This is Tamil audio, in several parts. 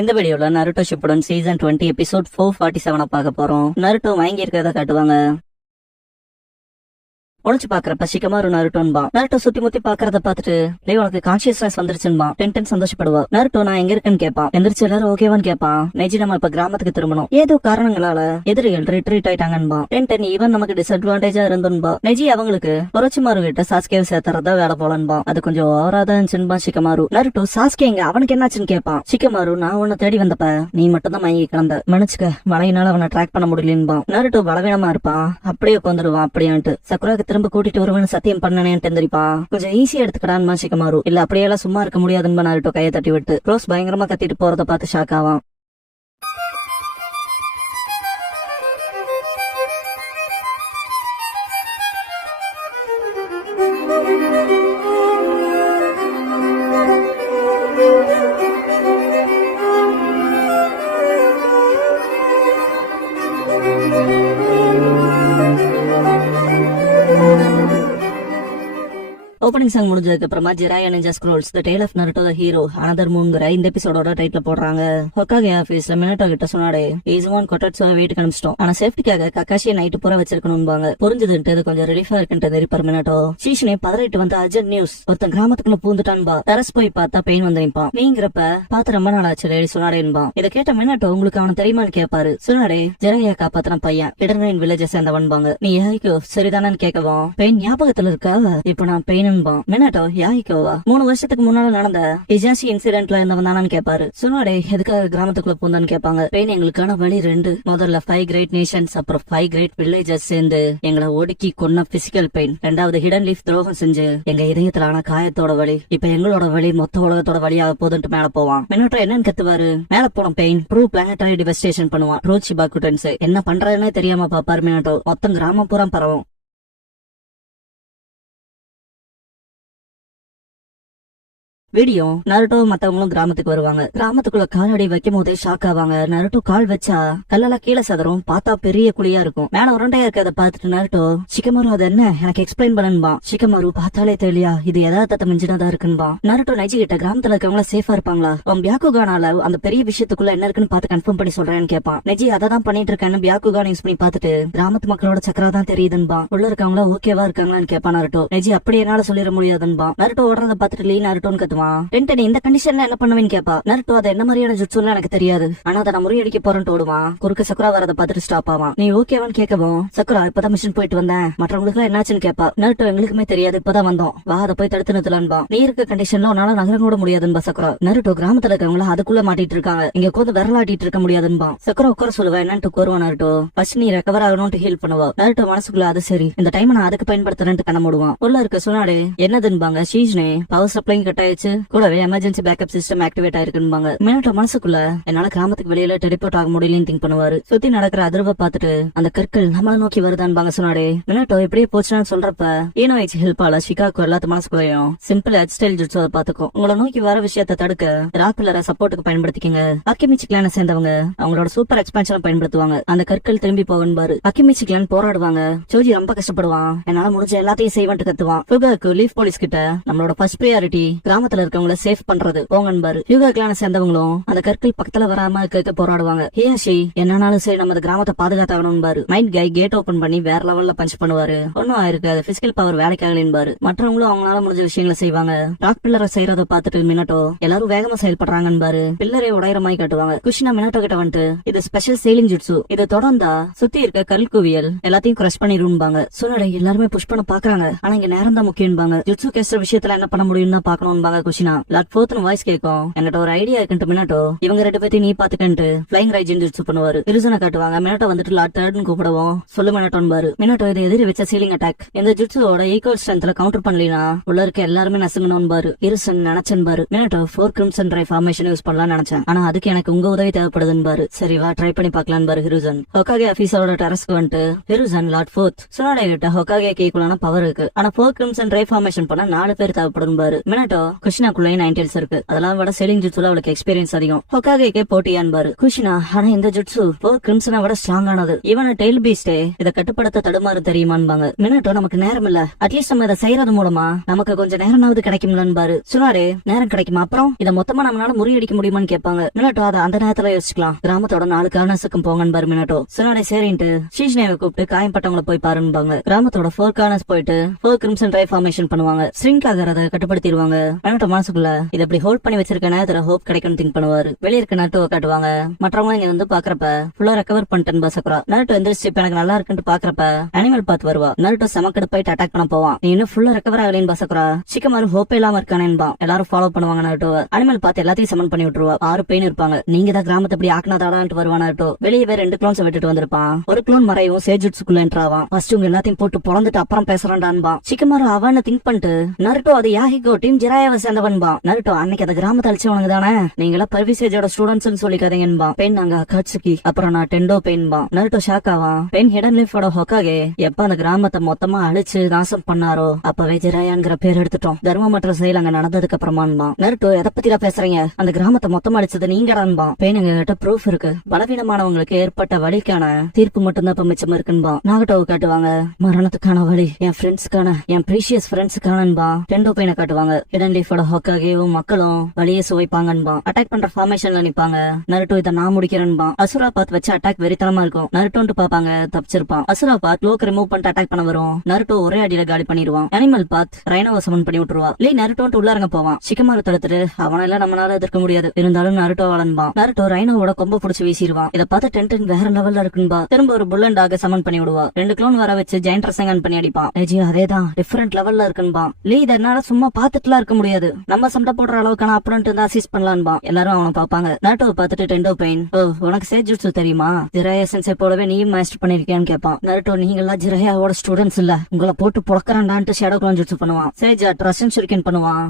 இந்த வீடியோல நருட்டோ ஷிப்புடன் சீசன் 20 எபிசோட் 447 பார்க்க போறோம். நருட்டோ வாங்கி இருக்கிறத காட்டுவாங்க. உழைச்சு பாக்குறப்ப சிக்கமாரு நருட்டோன்பா. நருட்டோ சுத்தி முத்தி பாக்குறத பாத்துட்டு டேய் உனக்கு கான்சியஸ்னஸ் வந்துருச்சுன்பா. டென்டன் சந்தோஷப்படுவா. நருட்டோ நான் எங்க இருக்கேன்னு கேட்பான். எந்திரிச்சு எல்லாரும் ஓகேவான்னு கேட்பான். நெஜி நம்ம இப்ப கிராமத்துக்கு திரும்பணும். ஏதோ காரணங்களால எதிரிகள் ரிட்ரீட் ஆயிட்டாங்கன்பா. டென்டன் ஈவன் நமக்கு டிஸ்அட்வான்டேஜா இருந்தோன்பா. நெஜி அவங்களுக்கு ஒரோச்சிமாரு கிட்ட சாஸ்கேவை சேர்த்துறதா வேலை போலன்பா. அது கொஞ்சம் ஓவராதான் இருந்துச்சுன்பா சிக்கமாரு. நருட்டோ சாஸ்கே எங்க அவனுக்கு என்னாச்சுன்னு கேட்பான். சிக்கமாரு நான் உன்னை தேடி வந்தப்ப நீ மட்டும் தான் மயங்கி கிடந்த. மன்னிச்சுக்க மழையினால அவனை ட்ராக் பண்ண முடியலன்பா. நருட்டோ பலவீனமா இருப்பான். அப்படியே உட்காந்துருவான். அப்படியான்ட்டு சக்குராக்கு திரும்ப கூட்டிட்டு வருவேன்னு சத்தியம் பண்ணனேன்னு தெரிப்பா. கொஞ்சம் ஈஸியா எடுத்துக்கடான்னு சிக்கமாரு. இல்ல அப்படியெல்லாம் சும்மா இருக்க முடியாதுன்னு நருட்டோ கையை தட்டி விட்டு ரோஸ் பயங்கரமா கத்திட்டு போறத பார்த்து ஷாக் ஆவான். ஓபனிங் சாங் முடிஞ்சதுக்கு அப்புறமா Jiraiya ninja scrolls the tale of Naruto the hero another மூன்ங்கற இந்த எபிசோடோட டைட்டில் போடுறாங்க. ஹொக்காகே ஆபீஸ்ல மினட்டோ கிட்ட சொன்னாடே ஈஸ்வான் கொட்டட்ஸோ வீட்டுக்கு அனுப்பிச்சிட்டோம். ஆனா சேஃப்டிக்காக கக்காஷியை நைட்டு பூரா வச்சிருக்கணும்பாங்க. புரிஞ்சுதுன்ட்டு இது கொஞ்சம் ரிலீஃபா இருக்குன்ட்டு நெரிப்பார் மினட்டோ. சீஷனே பதறிட்டு வந்து அர்ஜென்ட் நியூஸ் ஒருத்தன் கிராமத்துக்குள்ள பூந்துட்டான்பா. டெரஸ் போய் பார்த்தா பெயின் வந்து நிப்பான். நீங்கிறப்ப பார்த்து ரொம்ப நாள் ஆச்சு லேடி சொன்னாடேன்பா. இதை கேட்ட மினட்டோ உங்களுக்கு அவனை தெரியுமான்னு கேட்பாரு. சொன்னாடே ஜெரையா காப்பாத்தின பையன் இடர்னைன் வில்லேஜ் சேர்ந்தவன்பாங்க. நீ யாய்க்கோ சரிதானு கேட்கவா. பெயின் ஞாபகத்துல இருக்கா. இப்ப நான் பெயின் மினட்டோ யாய்க்கோவா 3 வருஷத்துக்கு முன்னால நடந்த ஹிஜாஷி இன்சிடென்ட்ல இருந்தவன் தானு கேட்பாரு. சுனாடே எதுக்காக கிராமத்துக்குள்ள பூந்தான்னு கேட்பாங்க. பெயின் எங்களுக்கான வழி 2. முதல்ல 5 கிரேட் நேஷன்ஸ் அப்புறம் 5 கிரேட் வில்லேஜஸ் சேர்ந்து எங்களை ஒடுக்கி கொன்ன பிசிக்கல் பெயின். 2வது ஹிடன் லீஃப் துரோகம் செஞ்சு எங்க இதயத்துல ஆன காயத்தோட வழி. இப்ப எங்களோட வழி மொத்த உலகத்தோட வழியாக போதுன்ட்டு மேல போவான். மினட்டோ என்னன்னு கத்துவாரு. மேல போன பெயின் ட்ரூ பிளானட்டரி டிவஸ்டேஷன் பண்ணுவான். ரோச்சி பாக்குட்டன்ஸ் என்ன பண்றதுன்னே தெரியாம பாப்பாரு மினட்டோ. மொத்தம் கிராமம் பூரா பரவும். வீடியோ நருட்டோ மத்தவங்களும் கிராமத்துக்கு வருவாங்க. கிராமத்துக்குள்ள காலடி வைக்கும் போதே ஷாக் ஆவாங்க. நருட்டோ கால் வச்சா கல்லெல்லாம் கீழே சதரும். பார்த்தா பெரிய குழியா இருக்கும். மேல உருண்டையா இருக்கிறத பார்த்துட்டு நருட்டோ சிக்கமாரு அது என்ன எனக்கு எக்ஸ்பிளைன் பண்ணணும்பா. சிக்கமாரு பார்த்தாலே தெரியலையா இது எதார்த்தத்தை மிஞ்சினதா இருக்குன்பா. நருட்டோ நைஜி கிட்ட கிராமத்துல இருக்கவங்களா சேஃபா இருப்பாங்களா. அவன் பியாக்குகானால அந்த பெரிய விஷயத்துக்குள்ள என்ன இருக்குன்னு பார்த்து கன்ஃபார்ம் பண்ணி சொல்றேன்னு கேட்பான். நெஜி அதான் பண்ணிட்டு இருக்கேன்னு பியாக்குகான் யூஸ் பண்ணி பார்த்துட்டு கிராமத்து மக்களோட சக்கரா தான் தெரியுதுன்பா. உள்ள இருக்கவங்களா ஓகேவா இருக்காங்களான்னு கேட்பான் நருட்டோ. நெஜி அப்படி என்னால சொல்லிட முடியாதுன்பா. நருட்டோ ஓடுறத பார்த்துட்டு லீ நருட்டோன்னு கத்துவான். டென்டன் இந்த கண்டிஷன்ல என்ன பண்ணுவேன்னு கேப்பா. நருட்டோ அது என்ன மாதிரியான ஜுட்சுன்னு எனக்கு தெரியாது. ஆனா அதை நான் முறியடிக்க போறேன்னு ஓடுவான். குறுக்க சக்குரா வரத பார்த்துட்டு ஸ்டாப் ஆவான். நீ ஓகேவான்னு கேட்கவும் சக்குரா இப்பதான் மிஷன் போயிட்டு வந்தேன் மற்றவங்களுக்கு என்னாச்சுன்னு கேப்பா. நருட்டோ எங்களுக்குமே தெரியாது இப்பதான் வந்தோம் வா அதை போய் தடுத்து நிறுத்தலான்பா. நீ இருக்க கண்டிஷன்ல உன்னால நகரம் கூட முடியாதுன்பா சக்குரா. நருட்டோ கிராமத்துல இருக்கவங்கள அதுக்குள்ள மாட்டிட்டு இருக்காங்க. இங்க உட்காந்து விரலாட்டிட்டு இருக்க முடியாதுன்பா. சக்குரா உட்கார சொல்லுவா. என்னன்ட்டு கோருவான் நருட்டோ. ஃபர்ஸ்ட் நீ ரெக்கவர் ஆகணும்னு ஹீல் பண்ணுவா. நருட்டோ மனசுக்குள்ள அது சரி இந்த டைம் நான் அதுக்கு பயன்படுத்துறேன்ட்டு கண்ண மூடுவான். உள்ள இருக்க சொன்னாடே என்னதுன்பாங்க. ஷீஜ்னே பவர் சப்ளைங் கட் ஆயிடுச்சு கூடவே எமர்ஜென்சி பேக்கப் சிஸ்டம் ஆக்டிவேட் ஆயிருக்குன்பாங்க. மினட்டோ மனசுக்குள்ள என்னால கிராமத்துக்கு வெளியில டெலிபோர்ட் ஆக முடியலன்னு திங்க் பண்ணுவாரு. சுத்தி நடக்கிற அதிர்வை பார்த்துட்டு அந்த கற்கள் நம்மள நோக்கி வருதான்பாங்க சொன்னாடே. மினட்டோ எப்படியே போச்சுன்னு சொல்றப்ப ஏனோஎச் ஹெல்ப்பால ஷிகாகோ எல்லாத்து மனசுக்குள்ளையும் சிம்பிள் ஹெட் ஸ்டைல் ஜுட்ஸோ அதை பாத்துக்கும். உங்களை நோக்கி வர விஷயத்தை தடுக்க ராக் பில்லரை சப்போர்ட்டுக்கு பயன்படுத்திக்கங்க. அக்கிமிச்சி கிளான சேர்ந்தவங்க அவங்களோட சூப்பர் எக்ஸ்பான்ஷனை பயன்படுத்துவாங்க. அந்த கற்கள் திரும்பி போகன்பாரு. அக்கிமிச்சி கிளான் போராடுவாங்க. சோஜி ரொம்ப கஷ்டப்படுவான். என்னால முடிஞ்ச எல்லாத்தையும் செய்வன்ட்டு கத்துவான். ஃபுகாக்கு லீஃப் போலீஸ் கிட்ட நம்மளோட ஃபர்ஸ்ட் பிரியாரிட்டி கிராமத்துல இருக்கவங்கள சேஃப் பண்றது போங்கன்பாரு. யூகா கிளான சேர்ந்தவங்களும் அந்த கற்கள் பக்கத்துல வராம கேட்க போராடுவாங்க. ஹியாஷி என்னன்னாலும் சரி நம்ம கிராமத்தை பாதுகாத்தாகணும்பாரு. மைண்ட் கை கேட் ஓபன் பண்ணி வேற லெவல்ல பஞ்ச் பண்ணுவாரு. ஒன்னும் ஆயிருக்கு அது பிசிக்கல் பவர் வேலைக்காகலின்பாரு. மற்றவங்களும் அவங்களால முடிஞ்ச விஷயங்களை செய்வாங்க. ராக் பில்லரை செய்யறத பார்த்துட்டு மினட்டோ எல்லாரும் வேகமா செயல்படுறாங்கன்பாரு. பில்லரை உடையற மாதிரி காட்டுவாங்க. குஷினா மினட்டோ கிட்ட வந்துட்டு இது ஸ்பெஷல் சேலிங் ஜுட்சு. இதை தொடர்ந்தா சுத்தி இருக்க கல் குவியல் எல்லாத்தையும் கிரஷ் பண்ணிரும்பாங்க. சொன்னடே எல்லாருமே புஷ் பண்ண பாக்குறாங்க. ஆனா இங்க நேரம் தான் முக்கியம்பாங்க. ஜுட்சு கேஸ்டர் விஷயத்துல என்ன பண்ண முடியும்னு பாக்கணும்பாங்க. குஷினா லாட் ஃபோர்த்னு வாய்ஸ் கேட்கும். என்கிட்ட ஒரு ஐடியா இருக்குன்ட்டு மினட்டோ இவங்க 2 பேத்தையும் நீ பாத்துக்கன்ட்டு ஃபிளைங் ரைஜின் ஜுட்சு பண்ணுவாரு. இருசனை காட்டுவாங்க. மினட்டோ வந்துட்டு லாட் தேர்ட்னு கூப்பிடுவோம். சொல்லு மினட்டோன்பாரு. மினட்டோ இதை எதிரி வச்ச சீலிங் அட்டாக் இந்த ஜுட்சுவோட ஈக்குவல் ஸ்ட்ரென்த்ல கவுண்டர் பண்ணலனா உள்ள இருக்க எல்லாருமே நசுங்கணும்பாரு. Irusan நினைச்சன்பாரு. மினட்டோ 4 crimson try formation use பண்ணலாம்னு நினைச்சேன். ஆனா அதுக்கு எனக்கு உங்க உதவி தேவைப்படுதுன்பாரு. சரி வா ட்ரை பண்ணி பாக்கலாம் பாரு. ஹிருசன் ஹொக்காகே ஆபீஸரோட டெரஸ்க்கு வந்துட்டு ஹிருசன் லாட் ஃபோர்த் சொன்னாடே கிட்ட ஹொக்காகே கேக்குலான பவர் இருக்கு. ஆனா 4 கிரிம்சன் ட்ரை ஃபார்மேஷன் பண்ண 4 பேர் தேவைப்படும் பாரு. மினட்டோ குஷ்னா குஷினாக்குள்ளேயும் 9 tails இருக்கு. அதெல்லாம் விட செலிங் ஜுட்சுல அவளுக்கு எக்ஸ்பீரியன்ஸ் அதிகம். ஹொக்காகேக்கே போட்டியான்பாரு குஷினா. ஆனா இந்த ஜுட்சு கிரிம்சனை விட ஸ்ட்ராங் ஆனது. இவன டெய்ல் பீஸ்டே இதை கட்டுப்படுத்த தடுமாறு தெரியுமான்பாங்க. மினட்டோ நமக்கு நேரம் இல்ல, அட்லீஸ்ட் நம்ம இதை செய்யறது மூலமா நமக்கு கொஞ்சம் நேரமாவது கிடைக்கும்லன்பாரு. சுனாரே நேரம் கிடைக்குமா, அப்புறம் இதை மொத்தமா நம்மளால முறியடிக்க முடியுமான்னு கேட்பாங்க. மினட்டோ அதை அந்த நேரத்துல யோசிக்கலாம், கிராமத்தோட 4 கார்னர்ஸுக்கும் போங்கன்பாரு மினட்டோ. சுனாரே சரின்ட்டு ஷீஷ்னேவை கூப்பிட்டு காயம்பட்டவங்களை போய் பாருன்பாங்க. கிராமத்தோட 4 கார்னர்ஸ் போயிட்டு 4 கிரிம்சன் ட்ரை ஃபார்மேஷன் பண்ணுவாங்க. ஸ்ட்ரிங்க் ஆகிறத கட்டுப்படுத்திடுவாங்க. மினட்டோ மனசுக்குள்ள இதை இப்படி ஹோல்ட் பண்ணி வச்சிருக்க நேரத்துல ஹோப் கிடைக்கும்னு திங்க் பண்ணுவாரு. வெளியே இருக்க நட்டோவை காட்டுவாங்க. மற்றவங்க இங்க வந்து பாக்குறப்ப ஃபுல்லா ரெக்கவர் பண்ணிட்டேன் சக்குரா. நருட்டோ எந்திரிச்சு இப்ப எனக்கு நல்லா இருக்குன்னு பாக்குறப்ப அனிமல் பாத்து வருவா. நருட்டோ செமக்கடு போயிட்டு அட்டாக் பண்ண போவான். நீ இன்னும் ஃபுல்லா ரெக்கவர் ஆகலன்னு சக்குரா. சிக்கமாரு ஹோப்பே இல்லாம இருக்கானேன்பா. எல்லாரும் ஃபாலோ பண்ணுவாங்க நருட்டோவை. அனிமல் பார்த்து எல்லாத்தையும் சமன் பண்ணி விட்டுருவா. 6 பெயின் இருப்பாங்க. நீங்க தான் கிராமத்தை இப்படி ஆக்கினதாடான்ட்டு வருவான் நருட்டோ. வெளியே 2 க்ளோன்ஸ் விட்டுட்டு வந்திருப்பான். ஒரு க்ளோன் மறையும் சேஜுட்சுக்குள்ள என்ட்ராவான். ஃபர்ஸ்ட் உங்க எல்லாத்தையும் போட்டு பொழந்துட்டு அப்புறம் பேசுறான்டான்பா. சிக்கமாரு அவன்னு திங்க் பண்ணிட்டு நருட்டோ அது யாஹிகோ டீம் ஜிராயாவை சேர்ந்தவன்பா. நருட்டோ அன்னைக்கு அந்த கிராமத்தை அழிச்சவனுங்க தானே, நீங்களா பர்விசேஜோட ஸ்டூடெண்ட்ஸ் சொல்லிக்காதீங்கன்பா. பெண் நாங்க கட்சுக்கி, அப்புறம் நான் டெண்டோ பெயின்பா. நருட்டோ ஷாக் ஆவான். பெண் ஹிடன் லீஃபோட ஹொக்காகே எப்ப அந்த கிராமத்தை மொத்தமா அழிச்சு நாசம் பண்ணாரோ அப்பவே ஜிராயாங்கிற பேர் எடுத்துட்டோம். தர்மமற்ற செயல் அங்க நடந்ததுக்கு அப்புறமான்பா. நருட்டோ எதை பத்தியா பேசுறீங்க, அந்த கிராமத்தை மொத்தமா அழிச்சது நீங்கடான்பா. பெண் எங்க கிட்ட ப்ரூஃப் இருக்கு, பலவீனமானவங்களுக்கு ஏற்பட்ட வழிக்கான தீர்ப்பு மட்டும்தான் இப்ப மிச்சம் இருக்குன்பா. நாகட்டோவை காட்டுவாங்க. மரணத்துக்கான வழி என் ஃப்ரெண்ட்ஸ்க்கான, என் ப்ரீஷியஸ் ஃப்ரெண்ட்ஸ்க்கானன்பா. டெண்டோ பெயினை காட்டுவாங்க. ஹிடன் லீஃபோட ஹொக்காகேவும் மக்களும் வழியே சுவைப்பாங்கன்பா. அட்டாக் பண்ற ஃபார்மேஷன்ல நிப்பாங்க. நருட்டோ இதை நான் முடிக்கிறேன்பா. அசுரா பாத் வச்சு அட்டாக் வெறித்தனமா இருக்கும். நருட்டோன்ட்டு பாப்பாங்க, தப்பிச்சிருப்பான். அசுரா பாத் லோக் ரிமூவ் பண்ணிட்டு அட்டாக் பண்ண வரும். நருட்டோ ஒரே அடியில காலி பண்ணிடுவான். அனிமல் பாத் ரைனோவை சமன் பண்ணி விட்டுருவா. லீ நருட்டோன்ட்டு உள்ளாரங்க போவான். சிக்கமாரு தடுத்துட்டு அவனெல்லாம் நம்மளால எதிர்க்க முடியாது, இருந்தாலும் நருட்டோ வளன்பான். நருட்டோ ரைனோவோட கொம்ப புடிச்சு வீசிடுவான். இதை பார்த்து டென்டன் வேற லெவல்ல இருக்குன்பா. திரும்ப ஒரு புல்லன் டாக சமன் பண்ணி விடுவா. 2 க்ளோன் வர வச்சு ஜெயண்ட் ரசங்கன் பண்ணி அடிப்பான். அதேதான் டிஃபரெண்ட் லெவல்ல இருக்குன்பா. லீ இதனால சும்மா பாத்துட்டுலாம் இருக்க முடியாது, நம்ம சண்டை போடுற அளவுக்கான அப்புறம் இருந்தா அசிஸ்ட் பண்ணலான்பா. எல்லாரும் அவனை பாப்பாங்க. நருட்டோவை பார்த்துட்டு டெண்டோ பெயின், ஓ உனக்கு சேஜுட்சு தெரியுமா, ஜிராயா சென்சை போலவே நீயும் மாஸ்டர் பண்ணிருக்கியான்னு கேட்பான். நருட்டோ நீங்களா ஜிராயாவோட ஸ்டூடெண்ட்ஸ் இல்ல, உங்களை போட்டு புழக்கறான்டான்ட்டு ஷேடோ க்ளோன் ஜுட்சு பண்ணுவான். சேஜ் ரஷன் ஷுரிகன் பண்ணுவான்.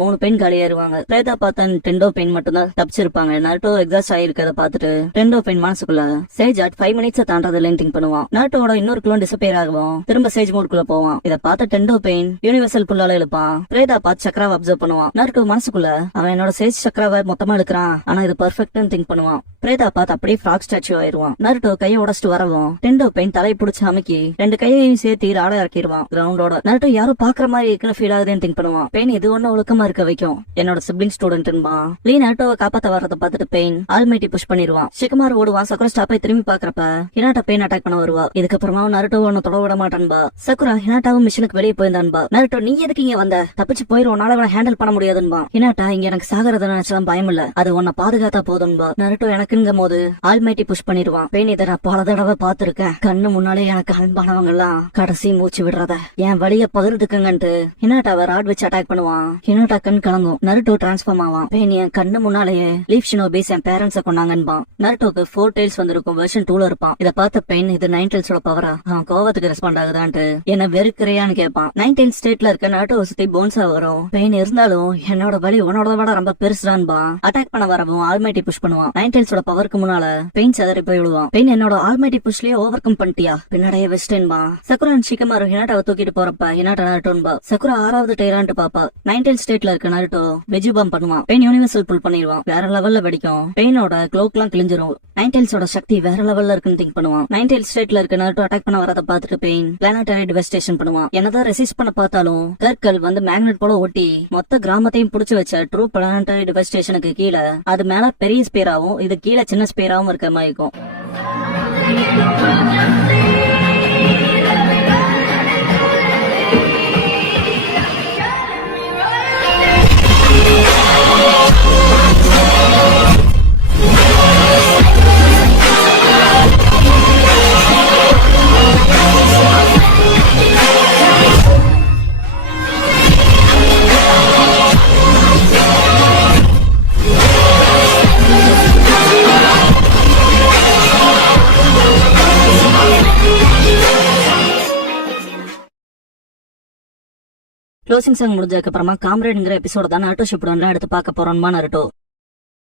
3 பெண் காலியாயிருவாங்க. பிரேதா பார்த்தன் டெண்டோ பெயின் மட்டும் தான் தப்பிச்சிருப்பாங்க. நருட்டோ எக்ஸாஸ்ட் ஆயிருக்கத பார்த்துட்டு டெண்டோ பெயின் மனசுக்குள்ள சேஜ் 5 மினிட்ஸ் தாண்டது இல்லைன்னு திங்க் பண்ணுவான். நருட்டோட இன்னொரு க்ளோன் டிசப்பியர் ஆகும். திரும்ப சேஜ் மோட்குள்ள போவான். இதை பார்த்து டெண்டோ பெயின் யூனிவர்சல் புல்லால எழுப்பான். பிரேதா பார்த்து சக்கராவை அப்சர்வ் பண்ணுவான். நருட்டோ மனசுக்குள்ள அவன் என்னோட சேஜ் சக்கராவை மொத்தமா எடுக்கிறான், ஆனா இது பர்ஃபெக்ட்னு திங்க் பண்ணுவான். பிரேதா பார்த்து அப்படியே ஃப்ராக் ஸ்டாச்சு ஆயிருவான். நருட்டோ கையை உடச்சிட்டு வரவும் டெண்டோ பெயின் தலையை பிடிச்சு அமுக்கி 2 கையையும் சேர்த்து ஆட இறக்கிடுவான் கிரவுண்டோட. நருட்டோ யாரும் பாக்குற மாதிரி இருக்குன்னு ஃபீல் ஆகுதுன்னு திங்க் பண்ணுவான். பெயின் இது ஒண்ணு ஒழுக்கமா இருக்க வைக்கும், என்னோட சிப்ளிங் ஸ்டூடெண்ட்பா. லீ நருட்டோவை காப்பாத்த வரத பார்த்துட்டு பெயின் ஆல்மைட்டி புஷ் பண்ணிடுவான். சிக்கமாரு ஓடுவான். சக்குரா ஸ்டாப்பை திரும்பி பாக்குறப்ப ஹினாட்டா பெயின் அட்டாக் பண்ண வருவா. இதுக்கப்புறமா நருட்டோ ஒன்னு தொட விட மாட்டான்பா. சக்குரா ஹினாட்டாவும் மிஷனுக்கு வெளியே போயிருந்தான்பா. நருட்டோ நீ எதுக்கு இங்க வந்த, தப்பிச்சு போயிரும், உன்னால ஹேண்டில் பண்ண முடியாதுன்பா. ஹினாட்டா இங்க எனக்கு சாகரத நினைச்சாலும் பயம் இல்ல, அது உன்னை பாதுகாத்தா போதும்பா. நருட்டோ எனக்குங்கும் போது ஆல்மைட்டி புஷ் பண்ணிடுவான். பெயின் இதை நான் பல தடவை பாத்துருக்கேன், கண்ணு முன்னாலே எனக்கு அன்பானவங்க எல்லாம் கடைசி மூச்சு விடுறத என் வழிய பகிர்ந்துக்குங்கன்ட்டு ஹினாட்டாவை ராட் வச்சு அட்டாக் பண்ணுவான். ஹினாட்டா கண் கலங்கும். நருட்டோ டிரான்ஸ்ஃபார்ம் ஆவான். பெயின் என் கண்ணு முன்னாலேயே லீஃப் ஷினோபிஸ் என் பேரண்ட்ஸ கொண்டாங்கன்பான். நருட்டோக்கு 4 tails வந்திருக்கும், வெர்ஷன் 2ல இருப்பான். இதை பார்த்த பெயின் இது 9 tailsோட பவரா, அவன் கோவத்துக்கு ரெஸ்பாண்ட் ஆகுதான்ட்டு என்ன வெறுக்கிறையான்னு கேட்பான். 9 tails ஸ்டேட்ல இருக்க நருட்டோ சுத்தி போன்ஸா வரும். பெயின் இருந்தாலும் என்னோட வலி உன்னோட விட ரொம்ப பெருசுடான்பா. அட்டாக் பண்ண வரவும் ஆல்மைட்டி புஷ் பண்ணுவான். 9 tailsோட பவருக்கு முன்னால பெயின் சதறி போய் விடுவான். பெயின் என்னோட ஆல்மைட்டி புஷ்லயே ஓவர் கம் பண்ணிட்டியா, பின்னாடியே வெஸ்டன்பா. சக்குரா சிக்கமாரு ஹினாட்டாவை தூக்கிட்டு போறப்ப ஹினாட்டா நருட்டோன்பா. சக்குரா 6வது டேரான்ட்டு பாப்பா. 9 tails ஸ்டேட்ல இருக்க நருட்டோ வெஜுபாம் பண்ணுவான். பெயின் யூனிவர்சல் புல் பண்ணிடுவான். வேற லெவல்ல வெடிக்கும். பெயினோட க்ளோக் எல்லாம் கிழிஞ்சிரும். 9 tailsோட சக்தி வேற லெவல்ல இருக்குன்னு திங்க் பண்ணுவான். 9 tails ஸ்டேட்ல இருக்க நருட்டோ அட்டாக் பண்ண வரத பார்த்துட்டு பெயின் பிளானட்டரி டிவஸ்டேஷன் பண்ணுவான். என்னதான் ரெசிஸ்ட் பண்ண பார்த்தாலும் கற்கள் வந்து மேக்னெட் போல ஒட்டி மொத்த கிராமத்தையும் புடிச்சு வச்ச ட்ரூ பிளானட்டரி டிவஸ்டேஷனுக்கு கீழே அது மேல பெரிய ஸ்பேராவும் இது கீழே சின்ன ஸ்பேராவும் இருக்க மாதிரி இருக்கும். க்ளோசிங் சாங் முடிஞ்சதுக்கு அப்புறமா காம்ரேட்ங்கிற எபிசோட தான் நருட்டோ ஷிப்புடன் எடுத்து பார்க்க போறோம்மா. நருட்டோ